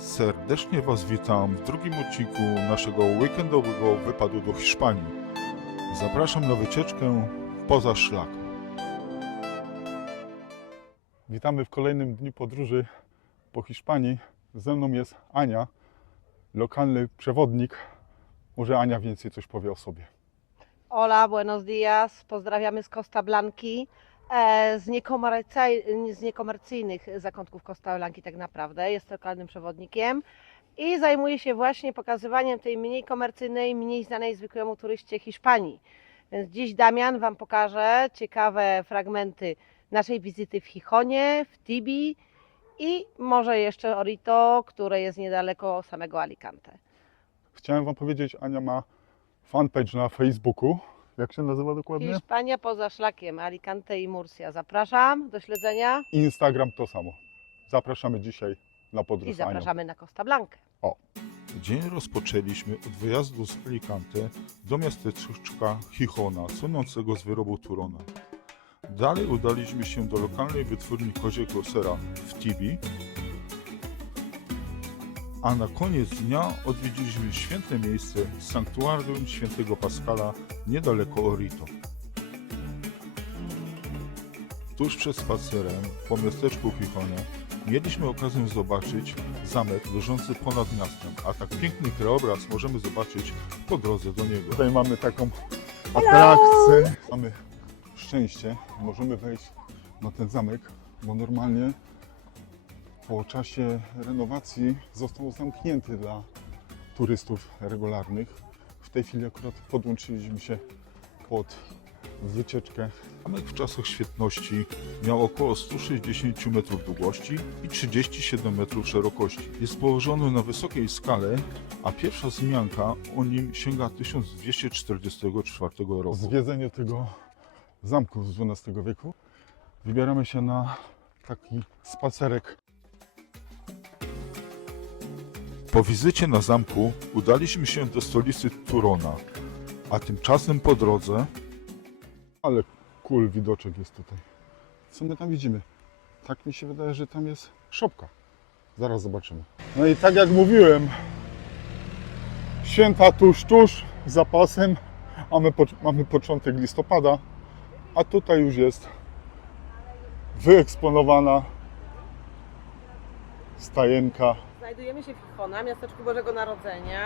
Serdecznie Was witam w drugim odcinku naszego weekendowego wypadu do Hiszpanii. Zapraszam na wycieczkę poza szlak. Witamy w kolejnym dniu podróży po Hiszpanii. Ze mną jest Ania, lokalny przewodnik. Może Ania więcej coś powie o sobie. Hola, buenos días. Pozdrawiamy z Costa Blanki, z niekomercyjnych zakątków Costa Blanki tak naprawdę. Jest lokalnym przewodnikiem i zajmuje się właśnie pokazywaniem tej mniej komercyjnej, mniej znanej zwykłemu turyście Hiszpanii. Więc dziś Damian Wam pokaże ciekawe fragmenty naszej wizyty w Gijonie, w Tibi i może jeszcze Orito, które jest niedaleko samego Alicante. Chciałem Wam powiedzieć, Ania ma fanpage na Facebooku. Jak się nazywa dokładnie? Hiszpania poza szlakiem, Alicante i Murcia. Zapraszam do śledzenia Instagram to samo. Zapraszamy dzisiaj na podróż i z Anią. zapraszamy na Costa Blankę. Dzień rozpoczęliśmy od wyjazdu z Alicante do miasteczka Gijona, słynącego z wyrobu Turona. Dalej udaliśmy się do lokalnej wytwórni koziego sera w Tibi, a na koniec dnia odwiedziliśmy święte miejsce sanktuarium świętego Pascala niedaleko Orito. Tuż przed spacerem po miasteczku Gijonie mieliśmy okazję zobaczyć zamek leżący ponad miastem, a tak piękny krajobraz możemy zobaczyć po drodze do niego. Tutaj mamy taką atrakcję. Mamy szczęście, możemy wejść na ten zamek, bo normalnie po czasie renowacji został zamknięty dla turystów regularnych. W tej chwili akurat podłączyliśmy się pod wycieczkę. Zamek w czasach świetności miał około 160 metrów długości i 37 metrów szerokości. Jest położony na wysokiej skale, a pierwsza wzmianka o nim sięga 1244 roku. Zwiedzenie tego zamku z XII wieku. Wybieramy się na taki spacerek. Po wizycie na zamku udaliśmy się do stolicy Turona, a tymczasem po drodze... Ale cool widoczek jest tutaj. Co my tam widzimy? Tak mi się wydaje, że tam jest szopka. Zaraz zobaczymy. No i tak jak mówiłem, święta tuż za pasem, a mamy początek listopada, a tutaj już jest wyeksponowana stajenka. Znajdujemy się w Gijona, miasteczku Bożego Narodzenia,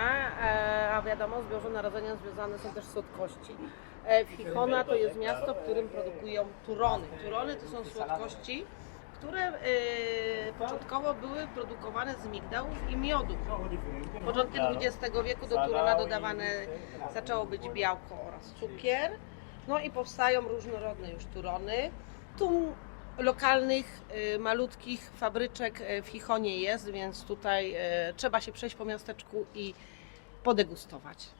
a wiadomo, z Bożym Narodzeniem związane są też słodkości. Gijona to jest miasto, w którym produkują turony. Turony to są słodkości, które początkowo były produkowane z migdałów i miodu. Początkiem XX wieku do turona dodawane zaczęło być białko oraz cukier. No i powstają różnorodne już turony. Tu lokalnych, malutkich fabryczek w Gijonie jest, więc tutaj trzeba się przejść po miasteczku i podegustować.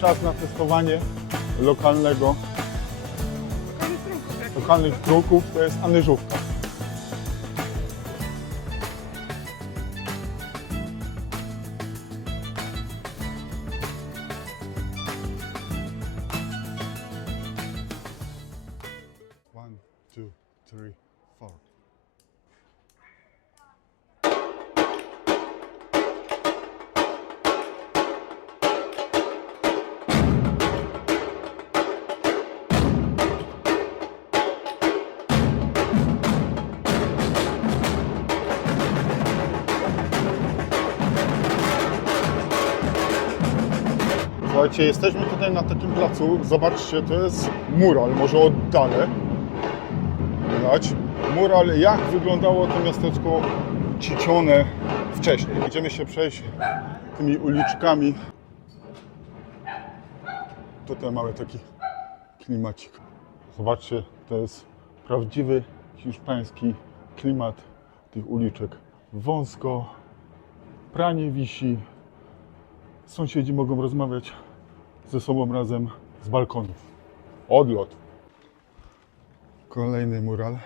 Czas na testowanie lokalnych trunków, to jest anyżówka. One, two, three, four. Słuchajcie, jesteśmy tutaj na takim placu. Zobaczcie, to jest mural, może oddalę. Widać. Mural, jak wyglądało to miasteczko Chichone wcześniej. Będziemy się przejść tymi uliczkami. Tutaj mamy taki klimacik. Zobaczcie, to jest prawdziwy hiszpański klimat tych uliczek. Wąsko, pranie wisi. Sąsiedzi mogą rozmawiać ze sobą razem z balkonów. Odlot. Kolejny mural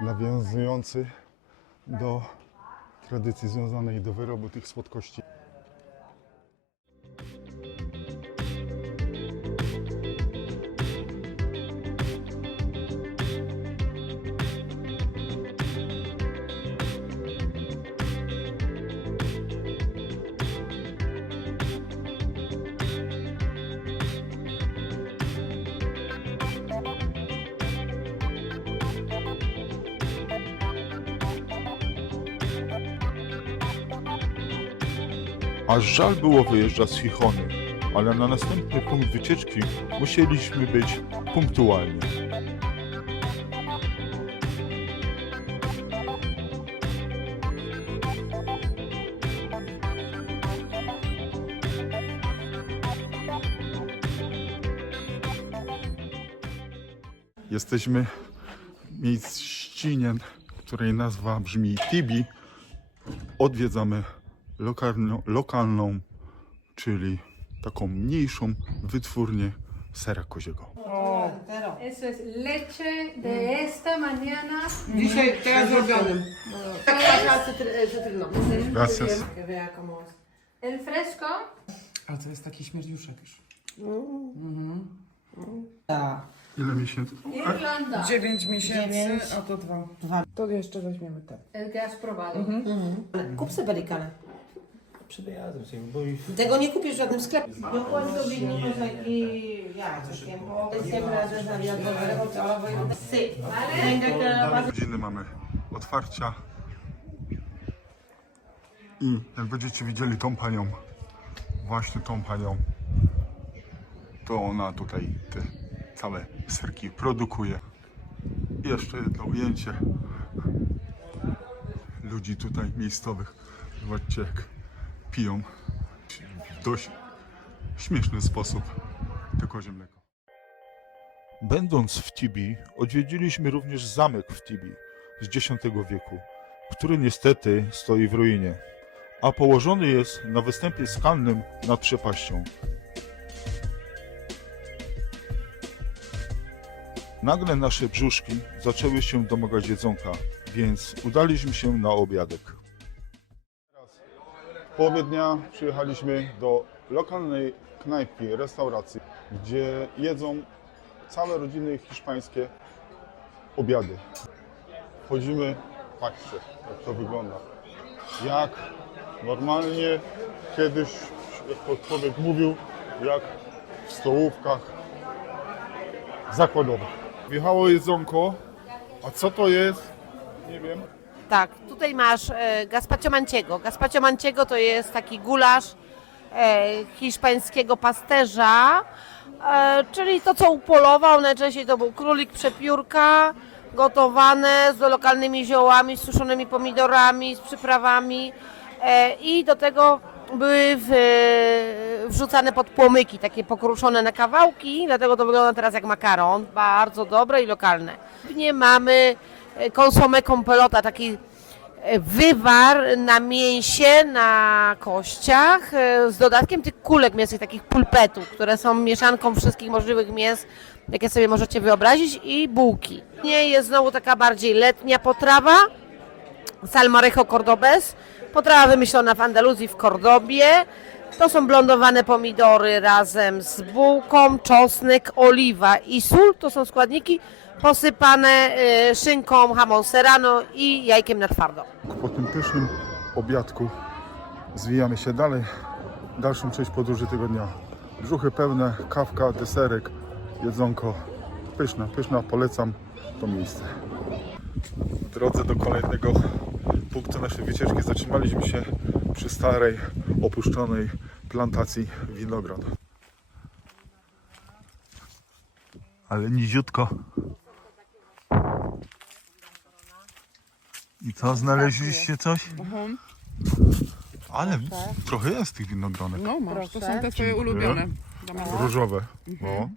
nawiązujący do tradycji związanej do wyrobu tych słodkości. Aż żal było wyjeżdżać z Chichony, ale na następny punkt wycieczki musieliśmy być punktualni. Jesteśmy w miejscinie, której nazwa brzmi Tibi. Odwiedzamy lokalną, czyli taką mniejszą wytwórnię sera koziego. Eso es leche de esta mañana. Dzisiaj teraz zrobionym. Cytryną. Gracias. El fresco. A to jest taki śmierdziuszek już. Ile miesięcy? Irlanda. 9 miesięcy, a to 2. To jeszcze weźmiemy ten. El que has probado. Kup sobie belikanę. Przyjechałem się, bo już Tego nie kupisz w żadnym sklepie. No cuando vinimos aquí ya hace tiempo, siempre haces Navidad volveremos, ahora voy a... Sí, ¿vale? Godziny mamy otwarcia. I jak będziecie widzieli tą panią, właśnie tą panią, to ona tutaj te całe serki produkuje. I jeszcze jedno ujęcie ludzi tutaj miejscowych. Zobaczcie, jak piją w dość śmieszny sposób to kozie mleko. Będąc w Tibi, odwiedziliśmy również zamek w Tibi z X wieku, który niestety stoi w ruinie, a położony jest na występie skalnym nad przepaścią. Nagle nasze brzuszki zaczęły się domagać jedzonka, więc udaliśmy się na obiadek. W połowie dnia przyjechaliśmy do lokalnej knajpki, restauracji, gdzie jedzą całe rodziny hiszpańskie obiady. Wchodzimy, patrzcie jak to wygląda. Jak normalnie kiedyś, jak to człowiek mówił, jak w stołówkach zakładowych. Wjechało jedzonko, a co to jest? Nie wiem. Tak, tutaj masz gazpacho manchego. Gazpacho manchego to jest taki gulasz hiszpańskiego pasterza, czyli to, co upolował. Najczęściej to był królik przepiórka, gotowane z lokalnymi ziołami, z suszonymi pomidorami, z przyprawami i do tego były wrzucane pod płomyki, takie pokruszone na kawałki, dlatego to wygląda teraz jak makaron, bardzo dobre i lokalne. Nie mamy consomé con pelota, taki wywar na mięsie, na kościach z dodatkiem tych kulek mięsnych, takich pulpetów, które są mieszanką wszystkich możliwych mięs, jakie sobie możecie wyobrazić, i bułki. Nie jest znowu taka bardziej letnia potrawa, salmorejo cordobés, potrawa wymyślona w Andaluzji, w Kordobie. To są blondowane pomidory razem z bułką, czosnek, oliwa i sól. To są składniki posypane szynką, jamon serrano i jajkiem na twardo. Po tym pysznym obiadku zwijamy się dalej, dalszą część podróży tego dnia. Brzuchy pełne, kawka, deserek, jedzonko. Pyszna, polecam to miejsce. W drodze do kolejnego punktu naszej wycieczki zatrzymaliśmy się przy starej, opuszczonej plantacji winogron. Ale niziutko. I co, znaleźliście coś? Ale trochę jest tych winogronek. No masz, to są te twoje ulubione. Różowe. O,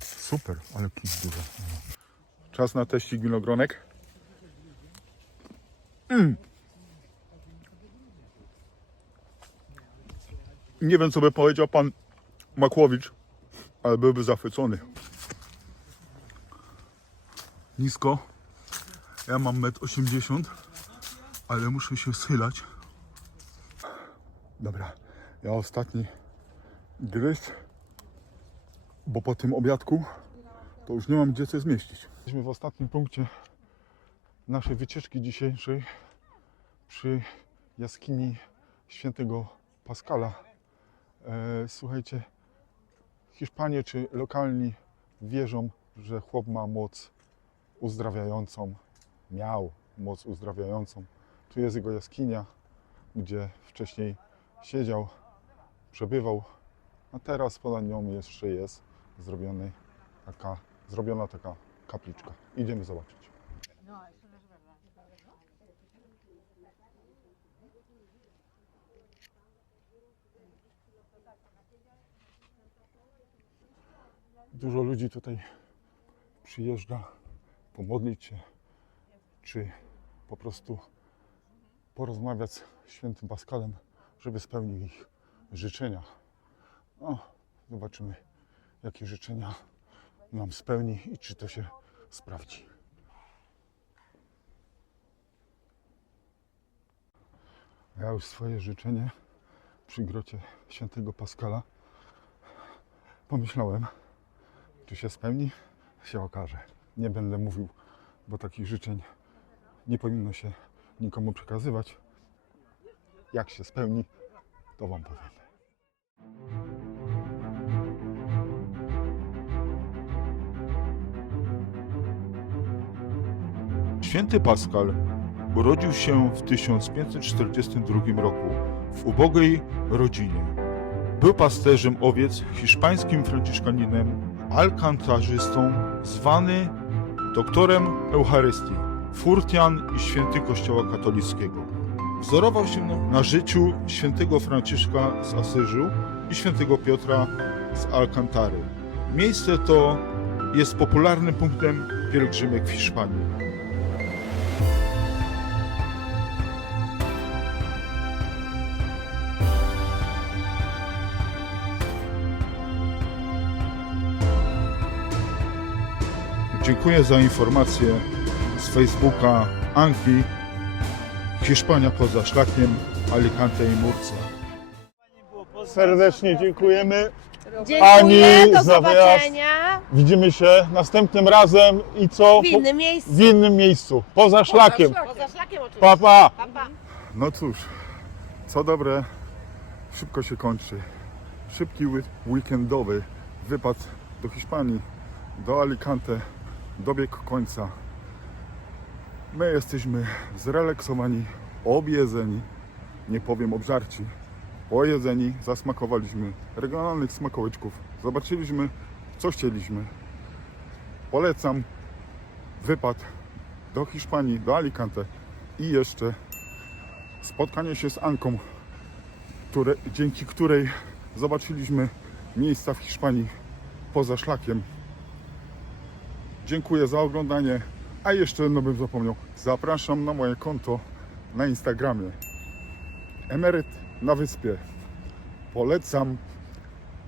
super, ale kij dużo. Czas na teścik winogronek. Nie wiem, co by powiedział pan Makłowicz, ale byłby zachwycony. Nisko. Ja mam 1,80 m, ale muszę się schylać. Dobra, ja ostatni gryz, bo po tym obiadku to już nie mam gdzie coś zmieścić. Jesteśmy w ostatnim punkcie naszej wycieczki dzisiejszej przy jaskini świętego Pascala. Słuchajcie, Hiszpanie czy lokalni wierzą, że chłop ma moc uzdrawiającą, miał moc uzdrawiającą. Tu jest jego jaskinia, gdzie wcześniej siedział przebywał. A teraz ponad nią jeszcze jest zrobiona taka kapliczka. Idziemy zobaczyć. Dużo ludzi tutaj przyjeżdża pomodlić się, czy po prostu porozmawiać z świętym Pascalem, żeby spełnił ich życzenia. No, zobaczymy, jakie życzenia nam spełni i czy to się sprawdzi. Ja już swoje życzenie przy grocie świętego Pascala pomyślałem, czy się spełni, się okaże. Nie będę mówił, bo takich życzeń nie powinno się nikomu przekazywać. Jak się spełni, to wam powiem. Święty Pascal urodził się w 1542 roku w ubogiej rodzinie. Był pasterzem owiec, hiszpańskim franciszkaninem, alkantarzystą, zwany doktorem Eucharystii, furtian i święty Kościoła katolickiego. Wzorował się na życiu świętego Franciszka z Asyżu i świętego Piotra z Alcantary. Miejsce to jest popularnym punktem pielgrzymek w Hiszpanii. Dziękuję za informację z Facebooka Anglii, Hiszpania poza szlakiem, Alicante i Murcia. Serdecznie dziękujemy. Dziękuję, Ani do za wyjazd. zobaczenia Widzimy się następnym razem i co? w innym miejscu. W innym miejscu, poza szlakiem. Poza szlakiem oczywiście. Pa, pa. Pa, pa. No cóż, co dobre, szybko się kończy. Szybki weekendowy wypad do Hiszpanii, do Alicante dobiegł końca. My jesteśmy zrelaksowani, objedzeni, nie powiem obżarci, pojedzeni, zasmakowaliśmy regionalnych smakołyczków, zobaczyliśmy, co chcieliśmy. Polecam wypad do Hiszpanii, do Alicante i jeszcze spotkanie się z Anką, dzięki której zobaczyliśmy miejsca w Hiszpanii poza szlakiem. Dziękuję za oglądanie, a jeszcze jedno bym zapomniał. Zapraszam na moje konto na Instagramie. Emeryt na wyspie. Polecam.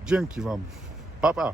Dzięki wam. Pa, pa.